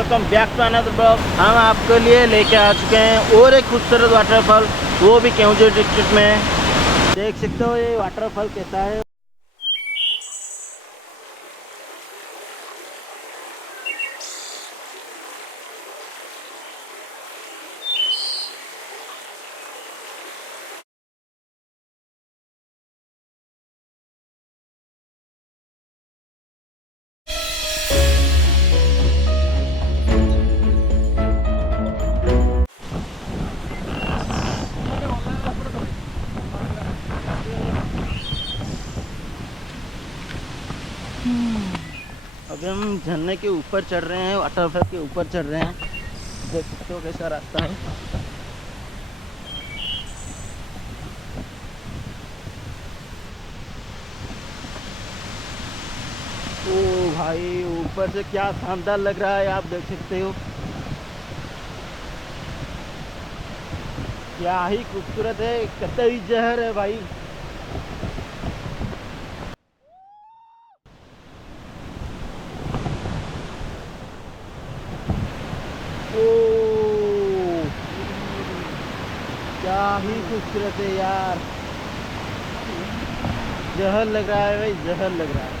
Welcome back to another blog. हम आपके लिए लेके आ चुके हैं और एक खूबसूरत वाटरफॉल, वो भी केउंझर डिस्ट्रिक्ट में। देख सकते हो ये वाटरफॉल कैसा है। अभी हम झरने के ऊपर चढ़ रहे हैं, वाटरफॉल के ऊपर चढ़ रहे हैं। देख सकते हो कैसा रास्ता है। ओ भाई, ऊपर से क्या शानदार लग रहा है, आप देख सकते हो। क्या ही खूबसूरत है, कतई जहर है भाई। ओ क्या ही खूबसूरत है यार, जहर लग रहा है भाई, जहर लग रहा है।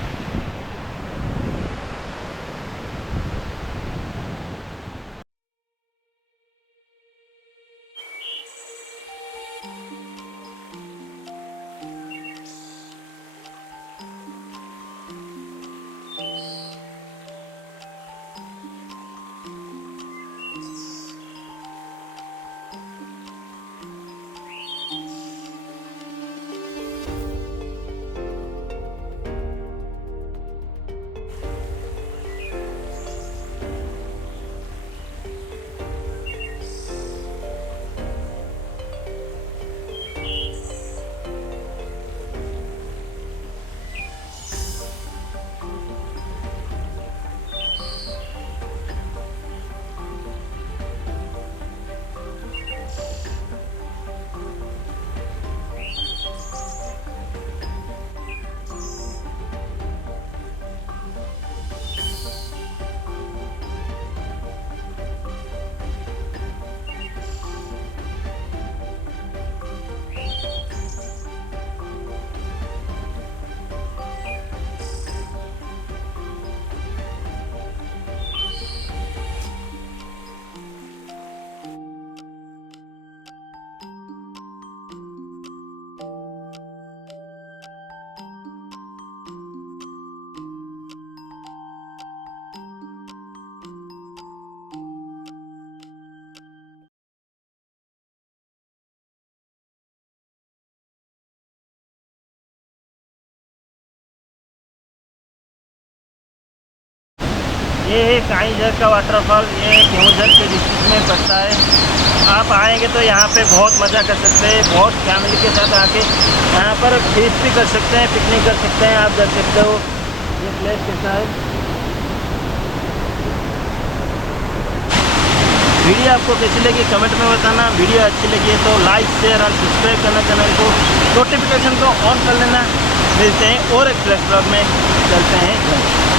ये है केउझर का वाटरफॉल, ये केउझर के डिस्ट्रिक्ट में पड़ता है। आप आएंगे तो यहाँ पे बहुत मज़ा कर सकते हैं, बहुत फैमिली के साथ आके यहाँ पर फीस्ट भी कर सकते हैं, पिकनिक कर सकते हैं। आप देख सकते हो ये प्लेस कैसा है। वीडियो आपको कैसी लगी कमेंट में बताना। वीडियो अच्छी लगी है तो लाइक शेयर और सब्सक्राइब करना चैनल को, नोटिफिकेशन को ऑन कर लेना। मिलते हैं और एक फ्लैश ब्लॉग में, चलते हैं।